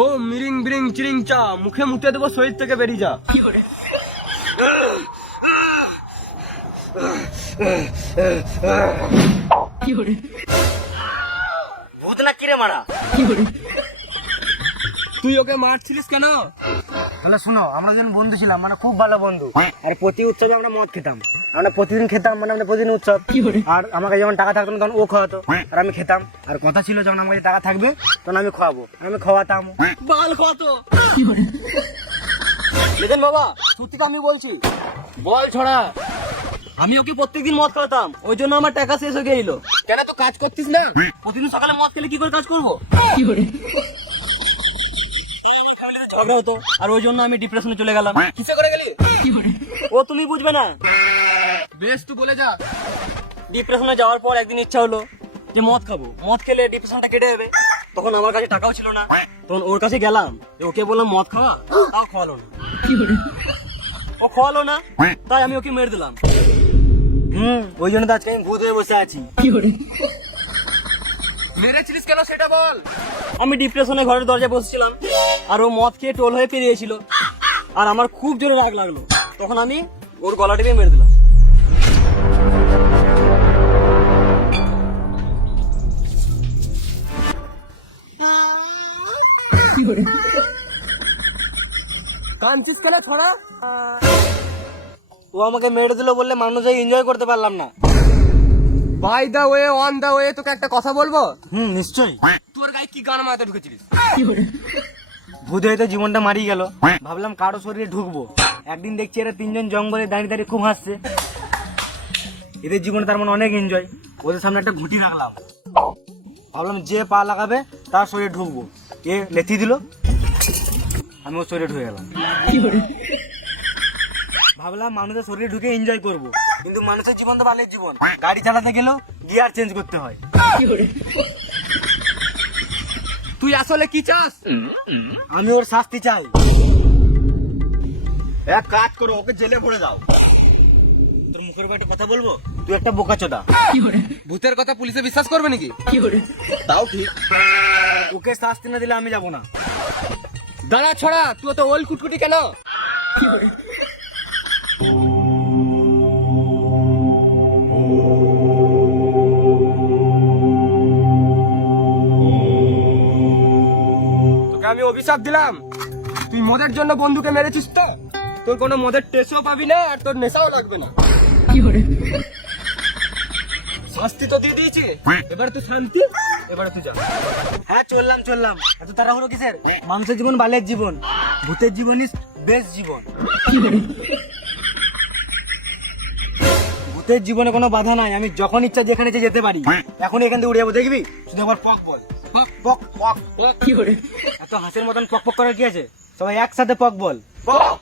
ও মিরিং বিরিং চিরিং চা, মুখে মুতে দেবো, শরীর থেকে বেরিয়ে যা। ভূত না কিরে মারা? তুই ওকে মারছিলিস কেন? তাহলে শোনো, আমরা যখন বন্ধু ছিলাম, মানে খুব ভালো বন্ধু, আর প্রতি উৎসবে আমরা মদ খেতাম। আমরা প্রতিদিন খেতাম, মানে আমরা প্রতিদিন উৎসব। আর আমাকে যখন টাকা থাকতো না তখন ও খাওয়াতো আর আমি খেতাম। আর কথা ছিল যখন আমার কাছে টাকা থাকবে তখন আমি খাওয়াবো, আমি খাওয়াতাম। বাল কত? দেখেন বাবা, সত্যি তো আমি বলছি। বল ছড়া। আমি ওকে প্রত্যেকদিন মদ খাওয়াতাম, ওই জন্য আমার টাকা শেষ হয়ে গেল। কেন তো কাজ করতিস না? প্রতিদিন সকালে মদ খেলে কি করে কাজ করবো? ঝগড়া হতো, আর ওই জন্য আমি ডিপ্রেশনে চলে গেলাম। কিসে করে গেলি? ও তুমি বুঝবে না। বেশ, তুই বলে যা। ডিপ্রেশনে যাওয়ার পর একদিন ইচ্ছা হলো যে মদ খাবো, মদ খেলে ডিপ্রেশনটা কেটে যাবে। তখন আমার কাছে টাকাও ছিল না, তখন ওর কাছে গেলাম, ওকে বললাম মদ খাওয়া, তাও খাওয়ালো না। ও খাওয়ালো না, তাই আমি ওকে মেরে দিলাম। ওই জন্য তো আজকে আমি ভূত হয়ে বসে আছি। মেরেছিলিস কেন সেটা বল। আমি ডিপ্রেশনে ঘরের দরজায় বসেছিলাম, আর ও মদ খেয়ে টোল হয়ে পেরিয়েছিল, আর আমার খুব জোরে রাগ লাগলো। তখন আমি ওর গলা টিপে মেরে দিলাম। কাঁদছিস কেন ছড়া? ও আমাকে মেরে দিল বললে মানুষ এনজয় করতে পারলাম না। By the way, on the way, তোকে একটা কথা বলবো। নিশ্চয়ই। তোর গায়ে কি গান মাথায় ঢুকেছিলিস? ভূত হয়ে তো জীবনটা মারিয়ে গেল, ভাবলাম কারো শরীরে ঢুকবো। একদিন দেখছি এরা তিনজন জঙ্গলে দাঁড়িয়ে দাঁড়িয়ে খুব হাসছে। এদের জীবনে তার মানে অনেক এনজয়। ওদের সামনে একটা ঘুঁটি রাখলাম, ভাবলাম যে পা লাগাবে তার শরীরে ঢুকবো। এ লেথি দিল, আমি ওর শরীরে ঢুকে গেলাম। ভাবলাম মানুষের শরীরে ঢুকে এনজয় করব, কিন্তু মানুষের জীবন তো বালের জীবন। গাড়ি চালাতে গেলেও গিয়ার চেঞ্জ করতে হয়। তুই আসলে কি চাস? আমি ওর শাস্তি চাই। এক কাজ করো, ওকে জেলে ভরে দাও। তোর মুখের উপর একটা কথা বলবো, তুই একটা বোকাচোদা। ভূতের কথা পুলিশে বিশ্বাস করবে নাকি? তাও ঠিক। ওকে শাস্তি না দিলে আমি যাব না। দাঁড়া ছড়া, তুই তো ওল কুটকুটি কেন? তোকে আমি অভিশাপ দিলাম, তুই মদের জন্য বন্ধুকে মেরেছিস তো, তোর কোনো মদের টেস্টও পাবি না, আর তোর নেশাও লাগবে না। শাস্তি তো দিয়ে দিয়েছি, এবার তুই শান্তি, এবার তুই যা। হ্যাঁ চললাম। এত তাড়াহুড়ো কিসের? মানুষের জীবন বালের জীবন, ভূতের জীবন ইজ বেস্ট জীবন। ভূতের জীবনে কোনো বাধা নাই, আমি যখন ইচ্ছা যেখানে ইচ্ছা যেতে পারি। এখন এখান থেকে উড়ে যাবো, দেখবি? শুধু একবার পক বল, পক পক পক পক। এত হাসির মতন পক পক করার কি আছে? সবাই একসাথে পক বল, পক।